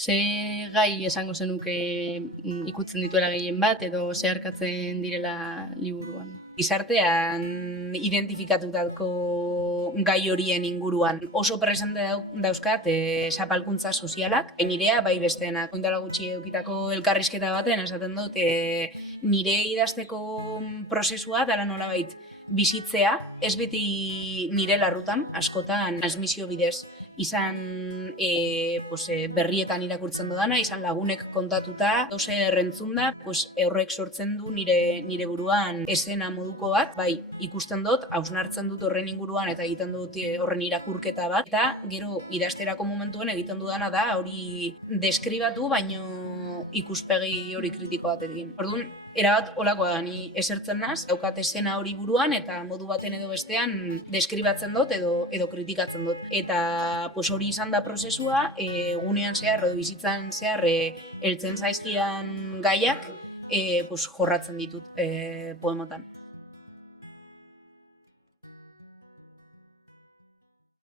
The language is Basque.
Ze gai esango zenuke ikutzen dituela gehien bat edo zeharkatzen direla liburuan? Gizartean identifikatutako gai horien inguruan oso presente dauzkat zapalkuntza sozialak. Nirea, bai besteenak. Oindala gutxi edukitako elkarrizketa baten, esaten dut, nire idazteko prozesua dala nolabait bizitzea, ez beti nire larrutan, askotan transmisio bidez, izan berrietan irakurtzen dudana, izan lagunek kontatuta, doze errentzunda, horrek sortzen du nire buruan esena moduko bat, bai ikusten dut, hausnartzen dut horren inguruan eta egiten dut horren irakurketa bat, eta gero idazterako momentuen egiten dudana da hori deskribatu, baino ikuspegi hori kritiko bat egin. Orduan, erabat olakoa da, ni esertzen naz, daukat esena hori buruan eta modu baten edo bestean deskribatzen dut edo kritikatzen dut. Eta hori izan da prozesua, egunean zehar edo bizitzan zehar heltzen zaizkidan gaiak jorratzen ditut poemotan.